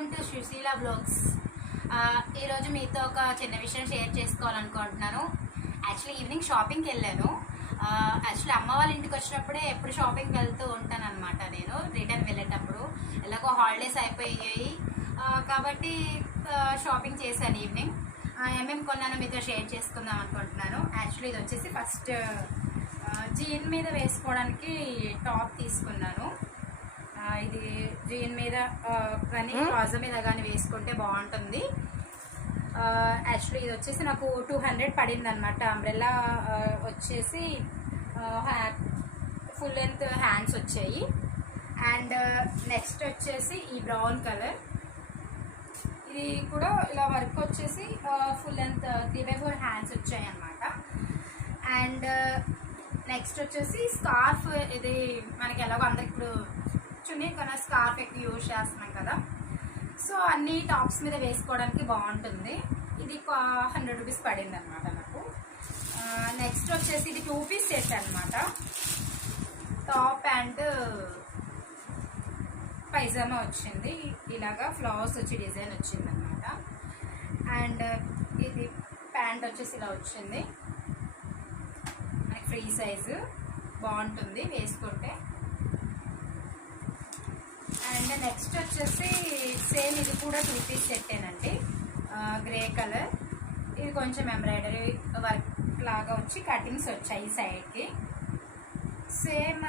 Welcome to Susheela blogs. ఈరోజు మీతో ఒక చిన్న విషయం షేర్ చేసుకోవాలనుకుంటున్నాను. యాక్చువల్లీ ఈవినింగ్ షాపింగ్కి వెళ్ళాను. యాక్చువల్లీ అమ్మ వాళ్ళ ఇంటికి వచ్చినప్పుడే ఎప్పుడు షాపింగ్కి వెళ్తూ ఉంటాను అనమాట. నేను రిటర్న్ వెళ్ళేటప్పుడు ఎలాగో హాలిడేస్ అయిపోయాయి కాబట్టి షాపింగ్ చేశాను. ఈవినింగ్ ఏమేమి కొన్నానో మీతో షేర్ చేసుకుందాం అనుకుంటున్నాను. యాక్చువల్లీ ఇది వచ్చేసి ఫస్ట్ జీన్ మీద వేసుకోవడానికి టాప్ తీసుకున్నాను. ఇది జీన్ మీద కానీ ప్లాజో మీద కానీ వేసుకుంటే బాగుంటుంది. యాక్చువల్లీ ఇది వచ్చేసి నాకు 200 పడింది అనమాట. అంబ్రెల్లా వచ్చేసి ఫుల్ లెంత్ హ్యాండ్స్ వచ్చాయి. అండ్ నెక్స్ట్ వచ్చేసి ఈ బ్రౌన్ కలర్, ఇది కూడా ఇలా వర్క్ వచ్చేసి ఫుల్ లెంత్ 3/4 హ్యాండ్స్ వచ్చాయి అన్నమాట. అండ్ నెక్స్ట్ వచ్చేసి స్కార్ఫ్, ఇది మనకి ఎలాగో అందరికి ఇప్పుడు చున్నీ కన్నా స్కార్ఫ్ ఎక్కువ యూజ్ చేస్తున్నాం కదా, సో అన్ని టాప్స్ మీద వేసుకోవడానికి బాగుంటుంది. ఇది 100 రూపీస్ పడింది అనమాట నాకు. నెక్స్ట్ వచ్చేసి ఇది 2 పీస్ సెట్ అనమాట. టాప్ అండ్ పైజామా వచ్చింది, ఇలాగా ఫ్లవర్స్ వచ్చి డిజైన్ వచ్చింది అనమాట. అండ్ ఇది ప్యాంట్ వచ్చేసి ఇలా వచ్చింది, మనకి ఫ్రీ సైజు, బాగుంటుంది వేసుకుంటే. అండ్ నెక్స్ట్ వచ్చేసి సేమ్ ఇది కూడా 2 పీస్ సెట్టేనండి, గ్రే కలర్. ఇది కొంచెం ఎంబ్రాయిడరీ వర్క్ లాగా వచ్చి కటింగ్స్ వచ్చాయి సైడ్కి. సేమ్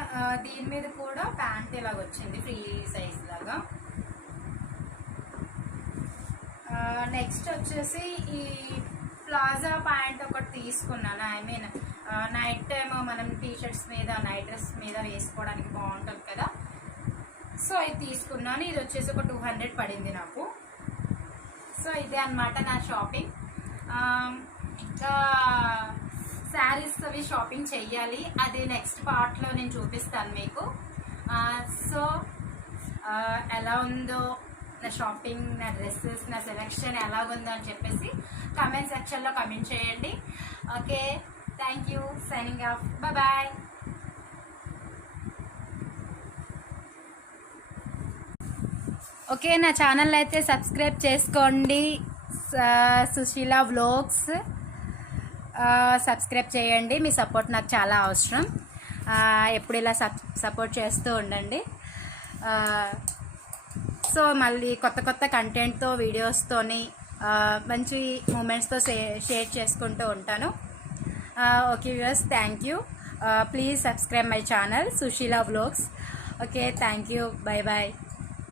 దీని మీద కూడా ప్యాంట్ ఇలాగ వచ్చింది ఫ్రీ సైజ్ లాగా. నెక్స్ట్ వచ్చేసి ఈ ప్లాజా ప్యాంట్ ఒకటి తీసుకున్నాను. ఐ మీన్ నైట్ టైమ్ మనం టీషర్ట్స్ మీద నైట్ డ్రెస్ మీద వేసుకోవడానికి బాగుంటుంది కదా, సో ఇది తీసుకున్నాను. ఇది వచ్చేసి ఒక 200 పడింది నాకు. సో ఇదే అనమాట నా షాపింగ్. ఇంకా శారీస్ అవి షాపింగ్ చెయ్యాలి, అది నెక్స్ట్ పార్ట్లో నేను చూపిస్తాను మీకు. సో ఎలా ఉందో నా షాపింగ్, నా డ్రెస్సెస్, నా సెలెక్షన్ ఎలాగుందో అని చెప్పేసి కామెంట్ సెక్షన్లో కామెంట్ చేయండి. Okay, thank you, signing off, bye. Okay, నా ఛానల్ అయితే సబ్స్క్రైబ్ చేసుకోండి, సుశీల వ్లాగ్స్ సబ్స్క్రైబ్ చేయండి. మీ సపోర్ట్ నాకు చాలా అవసరం. ఎప్పుడు ఇలా సపోర్ట్ చేస్తూ ఉండండి. సో మళ్ళీ కొత్త కొత్త కంటెంట్తో, వీడియోస్తోని, మంచి మూమెంట్స్తో షేర్ చేసుకుంటూ ఉంటాను. Okay viewers, thank you. Please subscribe my channel Sushila vlogs. Okay, thank you, bye.